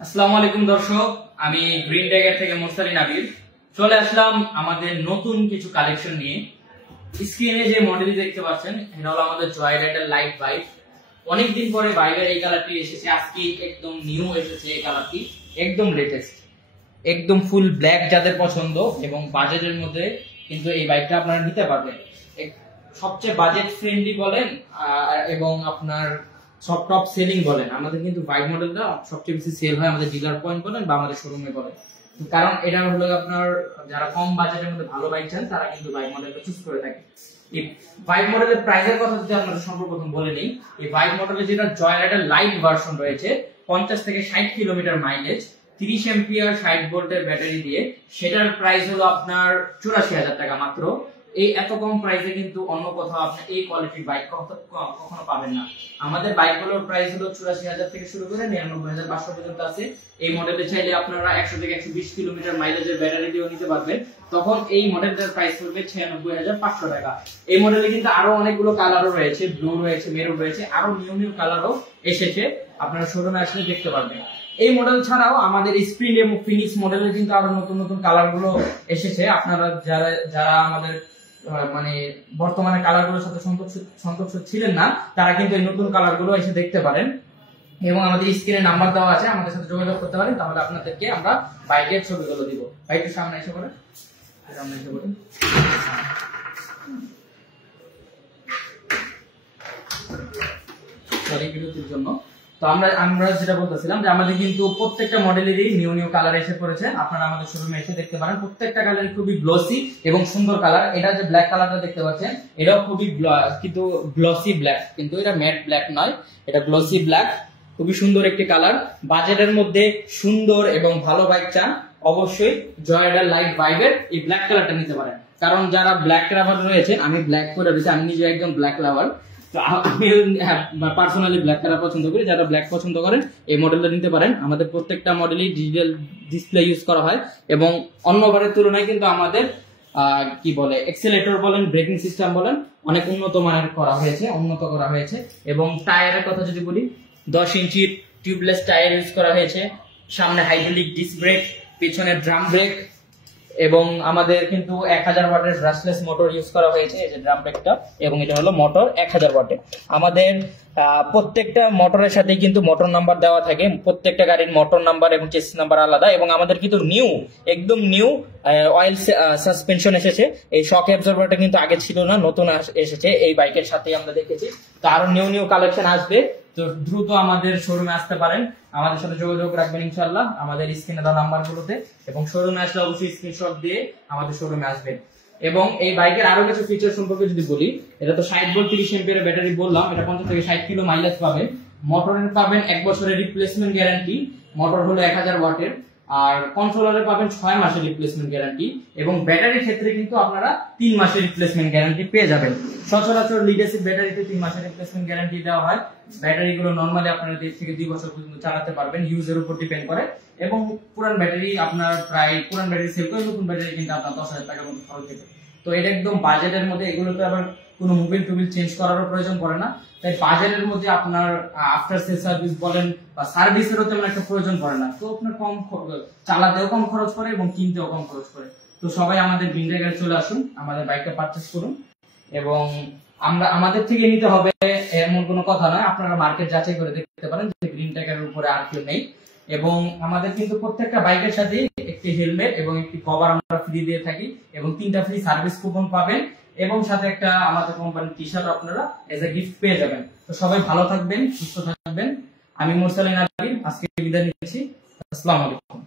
আসসালামু আলাইকুম দর্শক, আমি গ্রিন টাইগার থেকে মুরসালিন আবির চলে আসলাম আমাদের নতুন কিছু কালেকশন নিয়ে। স্ক্রিনে যে মডেল দেখতে পাচ্ছেন এটা হলো আমাদের জয় রাইডার লাইট বাইক। অনেকদিন পরে বাইকের এই কালারটি এসেছে, আজকে একদম নিউ এসেছে এই কালারটি, একদম লেটেস্ট, একদম ফুল ব্ল্যাক যাদের পছন্দ এবং বাজেটের মধ্যে কিন্তু এই বাইকটা আপনারা নিতে পারবেন। সবচেয়ে বাজেট ফ্রেন্ডলি বলেন এবং আপনার সব টপ সেলিং বলেন, আমাদের কিন্তু বাইক মডেলটা সবচেয়ে বেশি সেল হয় আমাদের ডিলার পয়েন্ট বলেন বা আমাদের শোরুমে বলেন। কারণ এটা হলো আপনার যারা কম বাজেটের মধ্যে ভালো বাইক চান তারা কিন্তু বাইক মডেলটা চুজ করে থাকে। এই বাইক মডেলের প্রাইসের কথা যদি আমরা সর্বপ্রথম বলে নিই, এই বাইক মডেলের যেটা জয় রাইডার লাইট ভার্সন রয়েছে 50 থেকে 60 কিলোমিটার মাইলেজ, 30 এম্পিয়ার 60 ভোল্টের ব্যাটারি দিয়ে, সেটার প্রাইস হলো আপনার 84,000 টাকা মাত্র। এই এত কম প্রাইসে কিন্তু অন্য কোথাও আপনি এই কোয়ালিটির বাইক কখনো পাবেন না। আমাদের বাইকগুলোর প্রাইস হলো 84,000 থেকে শুরু করে 99,500 পর্যন্ত আছে। এই মডেলে চাইলে আপনারা 100 থেকে 120 কিলোমিটার মাইলেজের ব্যাটারি দিয়েও নিতে পারবেন, তখন এই মডেলটার প্রাইস পড়বে 96,500 টাকা। এই মডেলে কিন্তু আরো অনেকগুলো কালারও রয়েছে, ব্লু রয়েছে, মেরুন রয়েছে, আরো নিউ নিউ কালারও এসেছে, আপনারা শোরুমে আসলে দেখতে পারবেন। এই মডেল ছাড়াও আমাদের স্প্রিং এবং ফিনিক্স মডেলের কিন্তু আরো নতুন নতুন কালার গুলো এসেছে। আপনারা যারা আমাদের মানে বর্তমানে কালার গুলোর সাথে সন্তুষ্ট ছিলেন না, তারা কিন্তু এই নতুন কালার গুলো এসে দেখতে পারেন এবং আমাদের স্ক্রিনে নাম্বার দেওয়া আছে, আমাদের সাথে যোগাযোগ করতে পারেন। তাহলে আপনাদেরকে আমরা বাইকের ছবিগুলো দিব। বাইকের সামনে এসে পড়ে, সামনে এসে পড়ে। সরি বিরতির জন্য। তো আমরা যেটা বলতেছিলাম যে আমাদের কিন্তু প্রত্যেকটা মডেলেরই নিউ নিউ কালার এসে পড়েছে, আপনারা আমাদের শোরুমে এসে দেখতে পারেন। প্রত্যেকটা কালার খুবই গ্লসি এবং সুন্দর কালার। এটা যে ব্ল্যাক কালারটা দেখতে পাচ্ছেন এটাও খুবই কিন্তু গ্লসি ব্ল্যাক, কিন্তু এটা ম্যাট ব্ল্যাক নয়, এটা গ্লসি ব্ল্যাক। খুবই সুন্দর একটি কালার। বাজেটের মধ্যে সুন্দর এবং ভালো বাইক চান, অবশ্যই জয় রাইডার লাইট বাইকের এই ব্ল্যাক কালারটা নিতে পারেন। কারণ যারা ব্ল্যাক লাভার রয়েছে, আমি ব্ল্যাক করে রয়েছে, আমি নিজে একজন ব্ল্যাক লাভার, তো আমি পার্সোনালি ব্ল্যাক কালার পছন্দ করি। যারা ব্ল্যাক পছন্দ করেন এই মডেলটা নিতে পারেন। আমাদের প্রত্যেকটা মডেলই ডিজিটাল ডিসপ্লে ইউজ করা হয় এবং অন্যবারের তুলনায় কিন্তু আমাদের কি বলে এক্সেলেটর বলেন, ব্রেকিং সিস্টেম বলেন, অনেক উন্নত মানের উন্নত করা হয়েছে। এবং টায়ারের কথা যদি বলি, 10 ইঞ্চির টিউবলেস টায়ার ইউজ করা হয়েছে, সামনে হাইড্রোলিক ডিস্ক ব্রেক, পিছনে ড্রাম ব্রেক এবং আমাদের কিন্তু 1000 ওয়াটের ব্রাশলেস মোটর ইউজ করা হয়েছে, এই যে ড্রাম ব্রেকটা, এবং এটা হলো মোটর 1000 ওয়াটের। আমাদের প্রত্যেকটা মোটরের সাথে কিন্তু মোটর নাম্বার দেওয়া থাকে, প্রত্যেকটা গাড়ির মোটর নাম্বার এবং চেসিস নাম্বার আলাদা। এবং আমাদের কিন্তু একদম নিউ অয়েল সাসপেনশন এসেছে। এই শক অ্যাবজর্বারটা কিন্তু আগে ছিল না, নতুন এসেছে এই বাইকের সাথে আমরা দেখেছি। তো আরো নিউ নিউ কালেকশন আসবে, তো দ্রুত আমাদের শোরুমে আসতে পারেন, আমাদের সাথে যোগাযোগ রাখবেন ইনশাআল্লাহ আমাদের স্ক্রিনে দেওয়া নাম্বারগুলোতে। এবং শোরুমে আসলে অবশ্যই স্ক্রিনশট দিয়ে আমাদের শোরুমে আসবেন। এবং এই বাইকের আরো কিছু ফিচার সম্পর্কে যদি বলি, এটা তো 60 ভোল্ট 30 এম্পিয়ারের ব্যাটারি বললাম, এটা 50 থেকে 60 কিলো মাইলেজ পাবেন। মোটরের পাবেন 1 বছরের রিপ্লেসমেন্ট গ্যারান্টি, মোটর হলো 1000 ওয়াটের। আর কন্ট্রোলারে পাবেন 6 মাসের রিপ্লেসমেন্ট গ্যারান্টি এবং ব্যাটারির ক্ষেত্রে কিন্তু আপনারা 3 মাসের রিপ্লেসমেন্ট গ্যারান্টি পেয়ে যাবেন। সচরাচর লিড অ্যাসিড ব্যাটারিতে 3 মাসের রিপ্লেসমেন্ট গ্যারান্টি দেওয়া হয়। ব্যাটারিগুলো নরমালি আপনারা 1.5 থেকে 2 বছর পর্যন্ত চালাতে পারবেন, ইউজের উপর ডিপেন্ড করে। এবং পুরান ব্যাটারি আপনার পুরান ব্যাটারি সেল করে নতুন ব্যাটারি কিন্তু আপনার 10,000 টাকার মতো খরচ হবে। তো এটা একদম বাজেটের মধ্যে, এগুলোতে আবার কোনো মোবিল টোবিল চেঞ্জ করারও প্রয়োজন পড়ে না। তাই বাজেটের মধ্যে আপনার আফটার সেল সার্ভিস বলেন বা সার্ভিসেরও তেমন একটা প্রয়োজন পড়ে না। তো আপনার চালাতেও কম খরচ করে এবং কিনতেও কম খরচ করে। তো সবাই আমাদের গ্রিন টাইগারে চলে আসুন, আমাদের বাইকটা পারচেজ করুন। এবং আমাদের থেকে নিতে হবে এমন কোনো কথা নয়, আপনারা মার্কেট যাচাই করে দেখতে পারেন যে গ্রিন টাইগারের উপরে আর কেউ নেই। এবং আমাদের কিন্তু প্রত্যেকটা বাইকের সাথে একটি হেলমেট এবং একটি কভার আমরা ফ্রি দিয়ে থাকি এবং 3টা ফ্রি সার্ভিস কুপন পাবেন এবং সাথে একটা আমাদের কোম্পানির টি শার্ট আপনারা এজ এ গিফট পেয়ে যাবেন। তো সবাই ভালো থাকবেন, সুস্থ থাকবেন। আমি মুরসালিন আবির আজকে বিদায় নিচ্ছি। আসসালামু আলাইকুম।